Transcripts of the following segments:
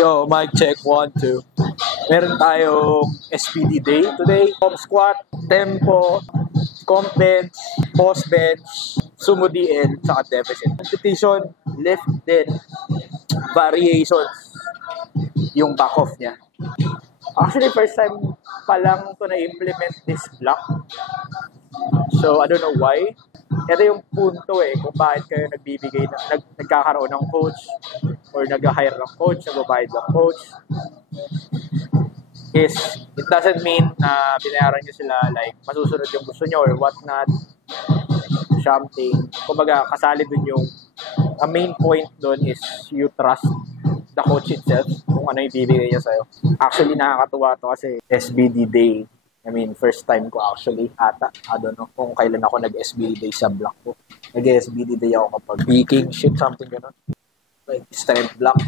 Yo, mic check, 1, 2. Meron tayong SPD day today. Comp squat, tempo, comp bench, post bench, sumo DL, saka deficit. Competition, lift din, variations, yung back off niya. Actually, first time pa lang to na-implement this block. So, I don't know why. Ito yung punto kung bakit kayo nagbibigay, nagkakaroon ng coach or nag-hire ng coach, nag-provide ng coach. Is, it doesn't mean na binayaran nyo sila like masusunod yung gusto nyo or whatnot. Something. Kumbaga, kasali dun yung, ang main point dun is you trust the coach itself kung ano yung bibigay niya sa'yo. Actually, nakakatuwa to kasi SBD day. I mean, first time ko actually ata. I don't know kung kailan ako nag-SBD day sa block ko. Nag-SBD day ako kapag peaking, shit, something gano'n. Like, strength block.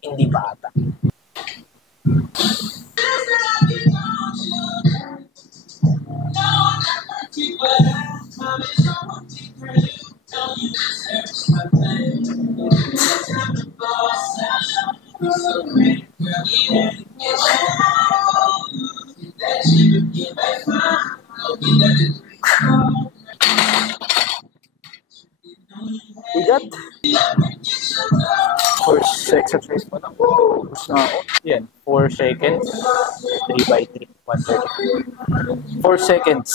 Hindi ba ata? We got first exercise pa lang. Tapos na ako. Yan, 4 seconds. 3x3. 130. 4 seconds.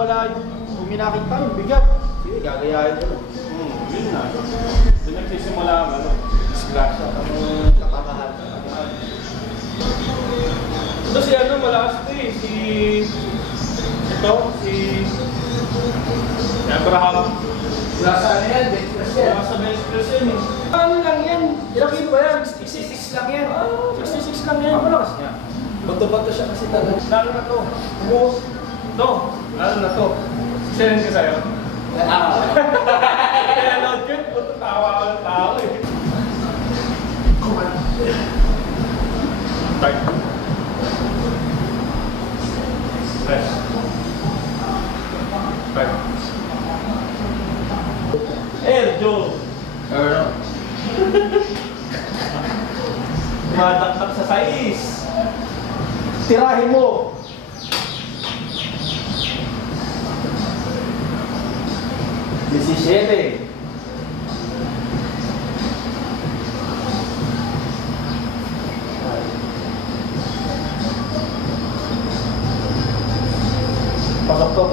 Wala yung huminakit tayo, bigat. Sige, gagayahin ko. Yun na. Doon nagsisimula ang disgrasya. Katangahan. Ito si malakas ito si Abraham. Wala sa ano yan, bench press yan. Wala sa bench press yan Ano lang yan? Ilang kilo ba yan? 66 lang yan. 66 lang yan. Ang malakas niya. Bato-bato siya kasi talaga. Lalo na to. Lalo na to. Sisinin ka sa'yo? Kaya load yun. Tawa ka ng tao Start. Rest. Start. Joe! Madaktak sa sais. Tirahin mo. Disisiete. Pasok to.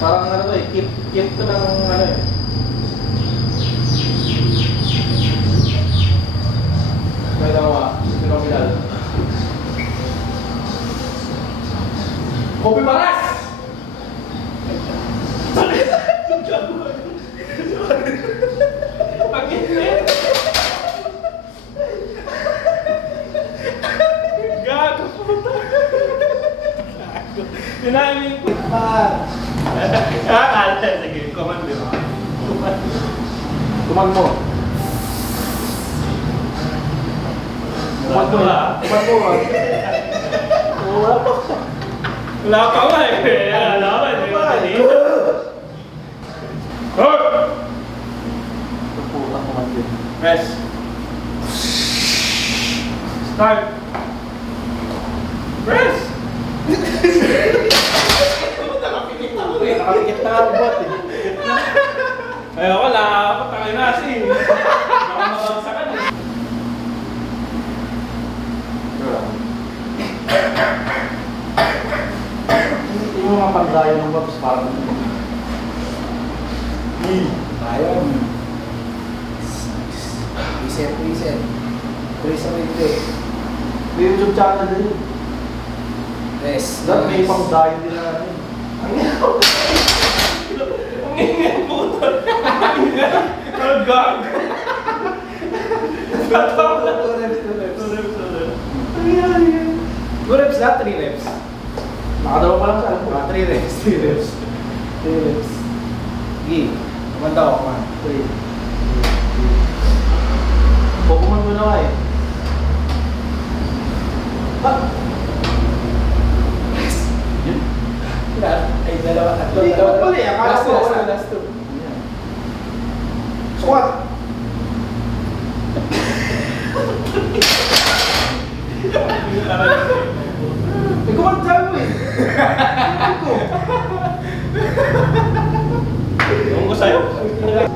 Parang ano keep to ng May dawa, phenomenal. Kopi paras! Gago puta. Dinamin ko pa. Sige, command mo. Command mo. Wala pa nga Rest. Start. Rest. Nakapikit na ang bot wala. Patangin na kasi. Baka mabagsakan Hindi mo mga pagdayo ng babs parang ayaw. Reset. Trace ang ito May YouTube channel din. Yes. May pang-dayo din na natin. Ang ingay puto. Ang gag. Two reps. 2 reps lahat, 3 reps. Nakadawa pa lang sa alam ko. 3 reps, 3 reps. 3 reps. Sige, kumanda ako man. 3. Pukuman mo na ka eh. Ha? Yun? Ay, dalawa, tatlo. Ikaw pala eh, akala ko last 2. Squat! Ikaw ang dyan mo eh. Ewan ko sa'yo. 1, 2, 3.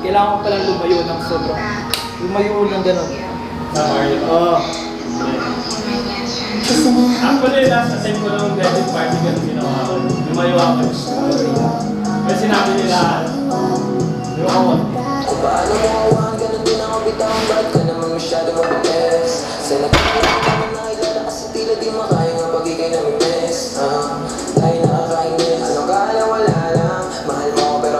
Kailangan ko palang lumayo ng sobrang. Lumayo ng gano'n. Sa Mario? Oo. Actually, last time ko lang gadget party ganun ginawa ko. Lumayo ako. Kasi sinabi nila, di ba ako? Kung paano mo awan, ganun din ako bitang. Ba't ka naman masyado mabigas? Sa nakikita ka naman nakilala kasi tila di makaya nga pagigay na miss. Tayo nakakainis, anong kala wala lang. Mahal mo ako pero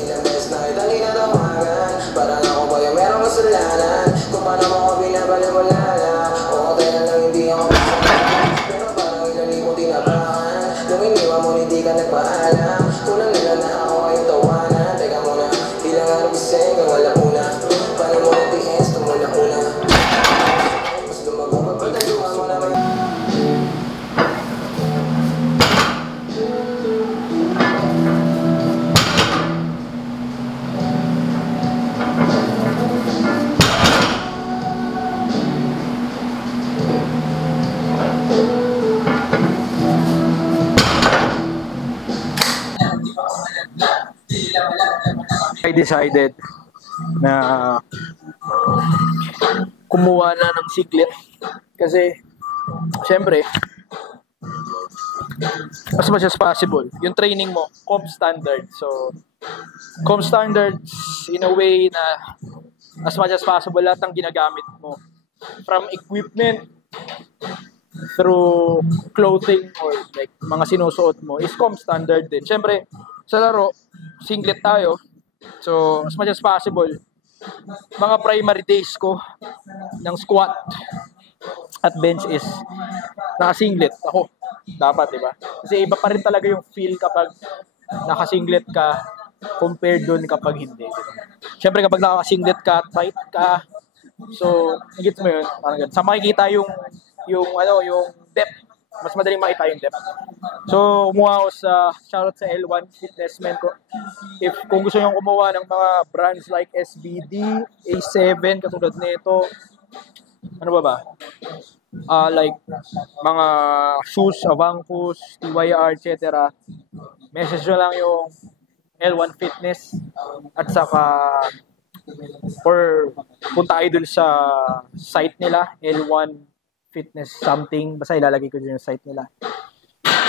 ilang beses na kita tinatawagan. Parang ako ba yung merong kasalanan? Kung paano mo ako binabaliwala lang. Oo, tayo lang hindi ako kasalanan. Pero parang ilali mo tinabahan. Nung iniwan mo hindi ka nagpaalam. Unang nila na ako ay tawanan. Teka muna, ilang araw gising kang wala una. Paano mo natiis, tumula una. Mas lumago pagpatayuan mo na may I decided na kumuha na ng siklet kasi syempre as much as possible yung training mo comp standard, so comp standards in a way na as much as possible lahat ng ginagamit mo from equipment through clothing or like mga sinusuot mo is comp standard din. Syempre sa laro singlet tayo. So, as much as possible, mga primary days ko ng squat at bench is naka-singlet ako. Dapat, di ba? Kasi iba pa rin talaga yung feel kapag naka-singlet ka compared dun kapag hindi. Diba? Siyempre, kapag naka-singlet ka, tight ka. So, nagets mo yun? Parang ganun. Sa makikita yung depth. Mas madaling makita yung depth. So, kumuha ako sa shoutout sa L1 Fitness men ko. If kung gusto nyo kumuha ng mga brands like SBD, A7, katulad nito, ano ba? Like mga shoes, Avancus, TYR, etc. Message nyo lang yung L1 Fitness at saka or punta kayo dun sa site nila, L1 Fitness something. Basta ilalagay ko dun yung site nila.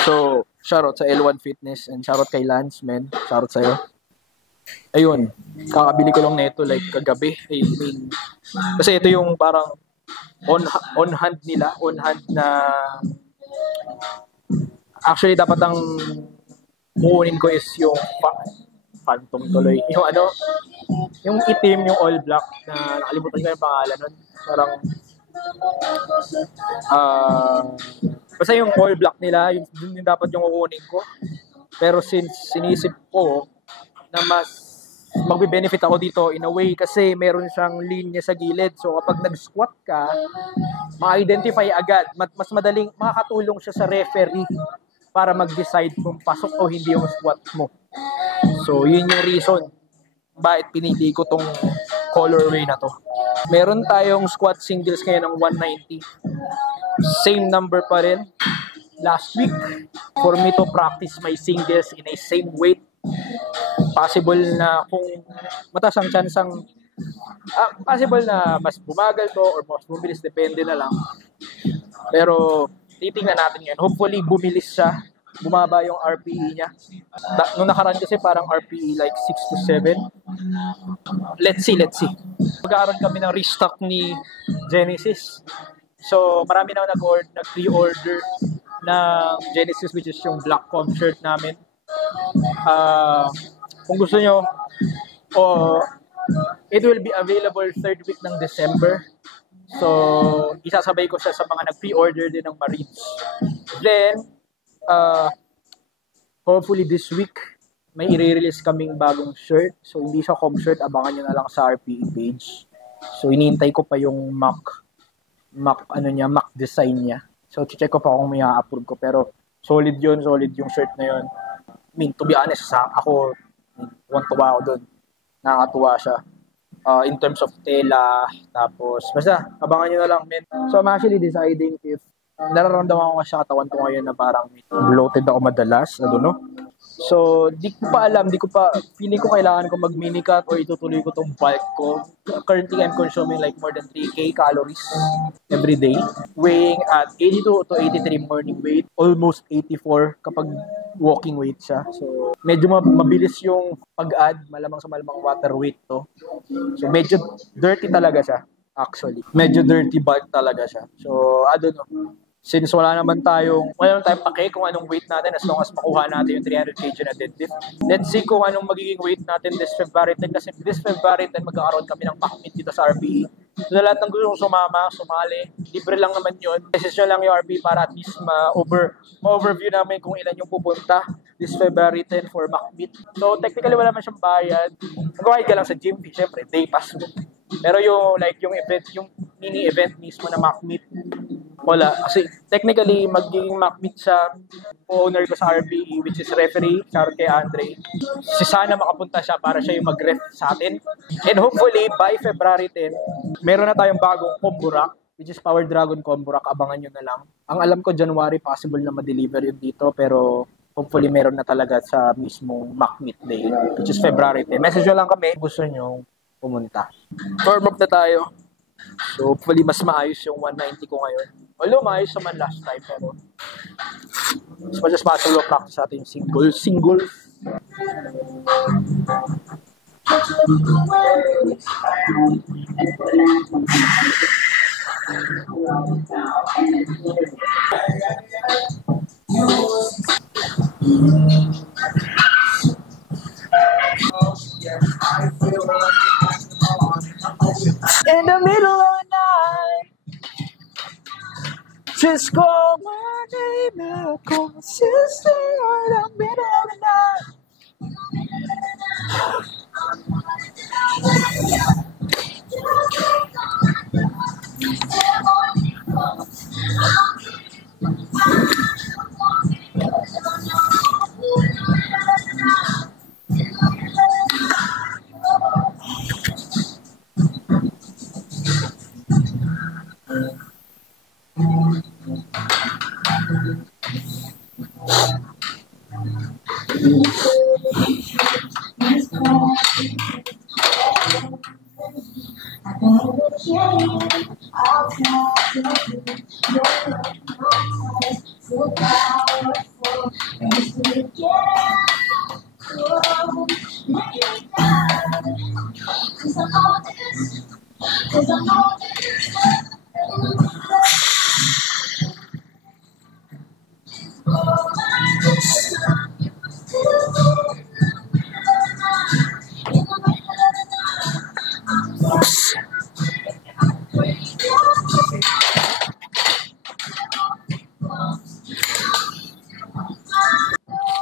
So, shoutout sa L1 Fitness and shoutout kay Lance, man. Shoutout sa'yo. Ayun. Kakabili ko lang nito like kagabi. I mean, kasi ito yung parang on hand nila. On hand na actually dapat ang kukunin ko is yung Phantom tuloy. Yung yung itim, yung all black na nakalimutan ko yung pangalan nun. Parang Basta yung all black nila, yun din dapat yung kukunin ko. Pero since sinisip ko na mas magbe-benefit ako dito in a way kasi meron siyang linya sa gilid. So kapag nag-squat ka, ma-identify agad. Mas madaling makakatulong siya sa referee para mag-decide kung pasok o hindi yung squat mo. So yun yung reason bakit pinili ko tong colorway na to. Meron tayong squat singles ngayon ng 190. Same number pa rin last week for me to practice my singles in a same weight. Possible na kung mataas ang chance ang possible na mas bumagal to or mas bumilis, depende na lang. Pero titingnan natin yan. Hopefully bumilis siya, bumaba yung RPE niya. Nung nakaraan kasi parang RPE like 6 to 7. Let's see. Magkakaroon kami ng restock ni Genesis. So marami na nag-pre-order ng Genesis, which is yung black com shirt namin. Kung gusto nyo, it will be available 3rd week ng December. So, isasabay ko siya sa mga nag-pre-order din ng Marines. Then, hopefully this week, may i-release kaming bagong shirt. So, hindi siya com shirt, abangan nyo na lang sa RPE page. So, inihintay ko pa yung Mac design niya. So, check ko pa kung may i-approve ko. Pero, solid yung shirt na yun. I mean, to be honest, ako, tuwa ako doon. Nakakatuwa siya. In terms of tela, tapos, basta, abangan nyo na lang, men. So, I'm actually deciding if nararamdaman ko sa katawan ko ngayon na parang bloated ako madalas, I don't know. So, di ko pa alam, feeling ko kailangan ko mag-mini cut or itutuloy ko tong bulk ko. Currently, I'm consuming like more than 3K calories every day. Weighing at 82 to 83 morning weight, almost 84 kapag walking weight siya. So, medyo mabilis yung pag-add, malamang sa malamang water weight to. So, medyo dirty talaga siya, actually. Medyo dirty bulk talaga siya. So, I don't know. Since wala naman tayong pake kung anong weight natin as long as makuha natin yung 300 kg na deadlift. Let's see kung anong magiging weight natin this February 10 kasi this February 10 magkakaroon kami ng MAC meet dito sa RPE. So lahat ng gustong sumali, libre lang naman yun. Message nyo lang yung RPE para at least ma-overview namin kung ilan yung pupunta this February 10 for MAC meet. So technically wala man siyang bayad. Mag-ride ka lang sa gym, syempre day pass mo. Pero yung event, yung mini event mismo na MAC meet, wala. Kasi technically, magiging MAC meet sa owner ko sa RPE, which is referee, shout kay Andre. Si sana makapunta siya para siya yung mag-ref sa atin. And hopefully, by February 10, meron na tayong bagong combo rack, which is Power Dragon combo rack. Abangan nyo na lang. Ang alam ko, January, possible na ma-deliver yun dito, pero hopefully, meron na talaga sa mismong MAC meet day, which is February 10. Message nyo lang kami, gusto nyo pumunta. Warm up na tayo. So, hopefully, mas maayos yung 190 ko ngayon. Although, maayos naman last time, pero as much as possible, practice natin single. In the middle of the night, just call my name and come sister in the middle of the night.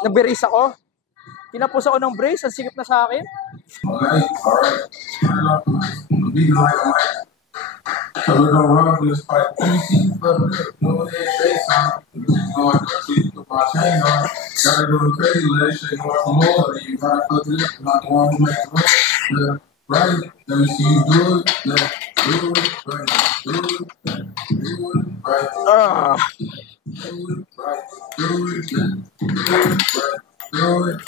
nabiris ako. Kinapos ako ng brace, ang sikip na sa akin. Alright. Be like so we're gonna run for this fight. You see, go ahead, say something. You know, I got to put my chain on. Gotta go crazy, let it shake off the more. You gotta fuck it up, not the one who makes it. Yeah, right. Let me see you do it. Yeah, do it, right. Do it, right. Do it, right. Do it, right. Do it,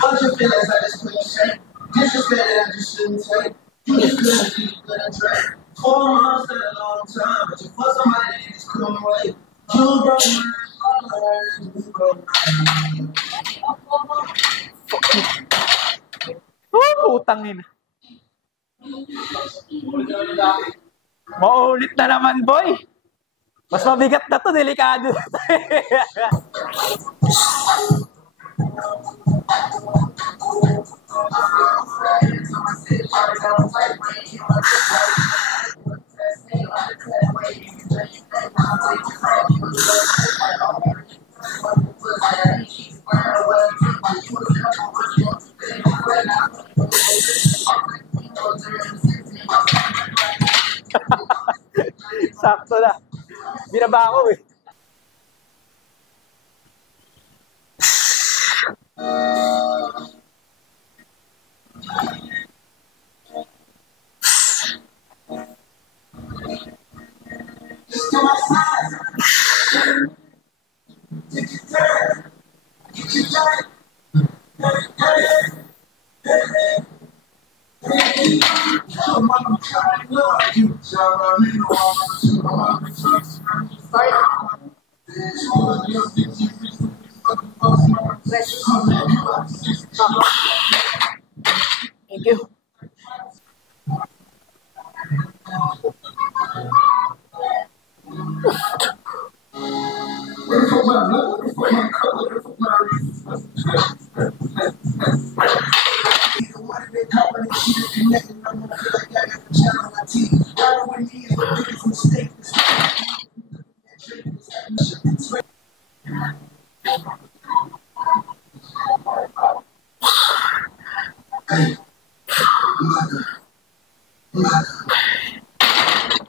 How's your feelings I just couldn't shake? Disrespect that I just shouldn't take. You just couldn't keep couldn't track. 4 months been a long time, but you for somebody that just couldn't wait. You broke my heart, you broke Putang ina. Maulit na naman, boy. Mas mabigat na to, delikado na to. Sakto na. Binaba ako eh. Thank you.